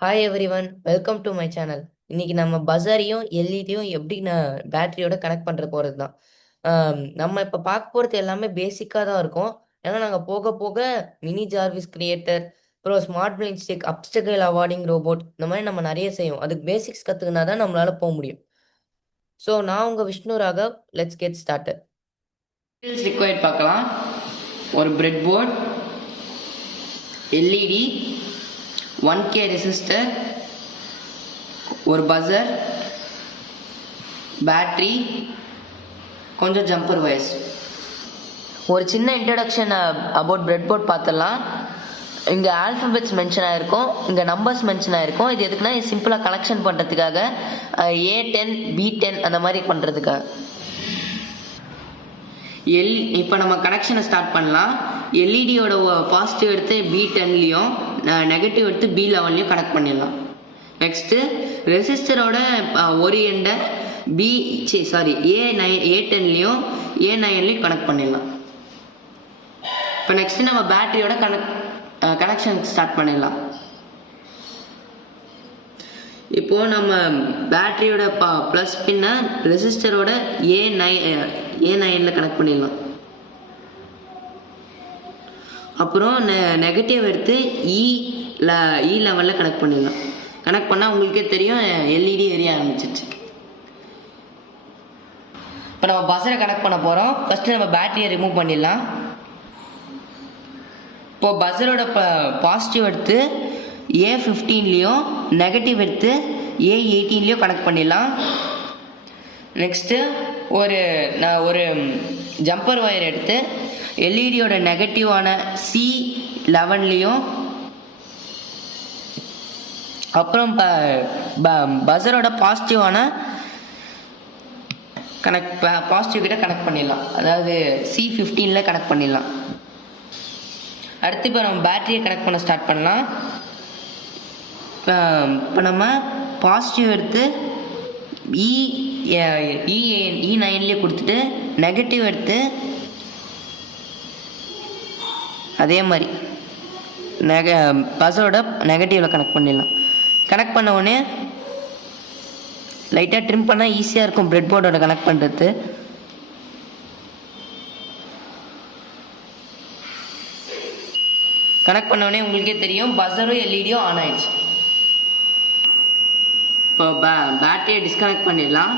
Hi everyone, welcome to my channel. இன்னைக்கு நம்ம பஸரையும் எல்இடியும் எப்படி நான் பேட்டரியோட கனெக்ட் பண்ணுற போகிறது தான். நம்ம இப்போ பார்க்க போகிறது எல்லாமே பேசிக்காக தான் இருக்கும். ஏன்னா நாங்கள் போக போக மினி ஜார்விஸ் கிரியேட்டர், அப்புறம் smart blink stick, அப்டக்கிள் awarding robot, இந்த மாதிரி நம்ம நிறைய செய்வோம். அதுக்கு பேசிக்ஸ் கற்றுக்கினா தான் நம்மளால போக முடியும். ஸோ நான் உங்கள் Vishnu Raghav. Let's get started. Required பார்க்கலாம். ஒரு bread board, LED, 1K resistor, ஒரு பஸர், பேட்ரி, கொஞ்சம் ஜம்பர் வயர்ஸ். ஒரு சின்ன இன்ட்ரடக்ஷன் அபவுட் பிரெட் போர்ட் பார்த்துடலாம். இங்கே ஆல்ஃபபெட்ஸ் மென்ஷன் ஆகிருக்கும், இங்கே நம்பர்ஸ் மென்ஷன் ஆகிருக்கும். இது எதுக்குன்னா சிம்பிளாக கனெக்ஷன் பண்ணுறதுக்காக, A10 B10 அந்த மாதிரி பண்ணுறதுக்காக. இப்போ நம்ம கனெக்ஷனை ஸ்டார்ட் பண்ணலாம். எல்இடியோட பாசிட்டிவ் எடுத்து B10லையும் நெகட்டிவ் எடுத்து B11லையும் கனெக்ட் பண்ணிடலாம். நெக்ஸ்ட்டு ரெசிஸ்டரோட ஒரு எண்டை A10லையும் A9லையும் கனெக்ட் பண்ணிடலாம். இப்போ நெக்ஸ்ட்டு நம்ம பேட்டரியோட கனெக்ஷன் ஸ்டார்ட் பண்ணிடலாம். இப்போ நம்ம பேட்டரியோட ப்ளஸ் பின்னை ரெசிஸ்டரோட A9ல கனெக்ட் பண்ணிடலாம். அப்புறம் நெகட்டிவ் எடுத்து E11ல கனெக்ட் பண்ணிடலாம். கனெக்ட் பண்ணால் உங்களுக்கே தெரியும் எல்இடி எரிய ஆரம்பிச்சிருச்சு. இப்போ நம்ம பஸரை கனெக்ட் பண்ண போகிறோம். ஃபஸ்ட்டு நம்ம பேட்டரியை ரிமூவ் பண்ணிடலாம். இப்போ பஸரோட பாசிட்டிவ் எடுத்து A15லையும் நெகட்டிவ் எடுத்து A18லையும் கனெக்ட் பண்ணிடலாம். நெக்ஸ்ட்டு ஒரு ஜம்பர் ஒயர் எடுத்து எல்இடியோட நெகட்டிவான C11லையும் அப்புறம் பஸரோட பாசிட்டிவான பாசிட்டிவ் கிட்ட கனெக்ட் பண்ணிடலாம். அதாவது C15ல கனெக்ட் பண்ணிடலாம். அடுத்து இப்போ நம்ம பேட்டரியை கனெக்ட் பண்ண ஸ்டார்ட் பண்ணலாம். இப்போ நம்ம பாசிட்டிவ் எடுத்து E9லேயே கொடுத்துட்டு நெகட்டிவ் எடுத்து அதே மாதிரி பஸரோட நெகட்டிவில் கனெக்ட் பண்ணிடலாம். கனெக்ட் பண்ண உடனே லைட்டாக ட்ரிம் பண்ணால் ஈஸியாக இருக்கும் பிரெட் போர்டோட கனெக்ட் பண்ணுறது. கனெக்ட் பண்ண உடனே உங்களுக்கே தெரியும் பஸரும் எல்இடியும் ஆன் ஆயிடுச்சு. இப்போ பேட்டரியை டிஸ்கனெக்ட் பண்ணிடலாம்.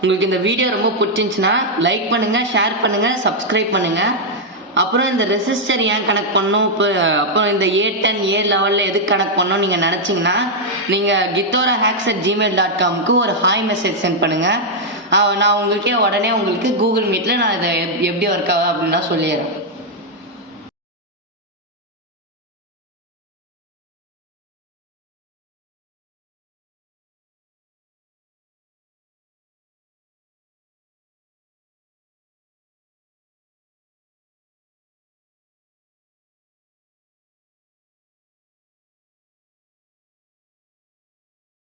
உங்களுக்கு இந்த வீடியோ ரொம்ப பிடிச்சிருந்துச்சுன்னா லைக் பண்ணுங்கள், ஷேர் பண்ணுங்கள், சப்ஸ்கிரைப் பண்ணுங்கள். அப்புறம் இந்த ரெசிஸ்டர் ஏன் கனெக்ட் பண்ணணும், இப்போ அப்புறம் இந்த A10 A11 எதுக்கு கனெக்ட் பண்ணணும் நீங்கள் நினச்சிங்கன்னா நீங்கள் githorahacks@gmail.comக்கு ஒரு ஹாய் மெசேஜ் சென்ட் பண்ணுங்கள். நான் உங்களுக்கே உடனே உங்களுக்கு கூகுள் மீட்டில் நான் இதை எப்படி ஒர்க் ஆகும் அப்படின்னு நான் சொல்லிடுறேன்.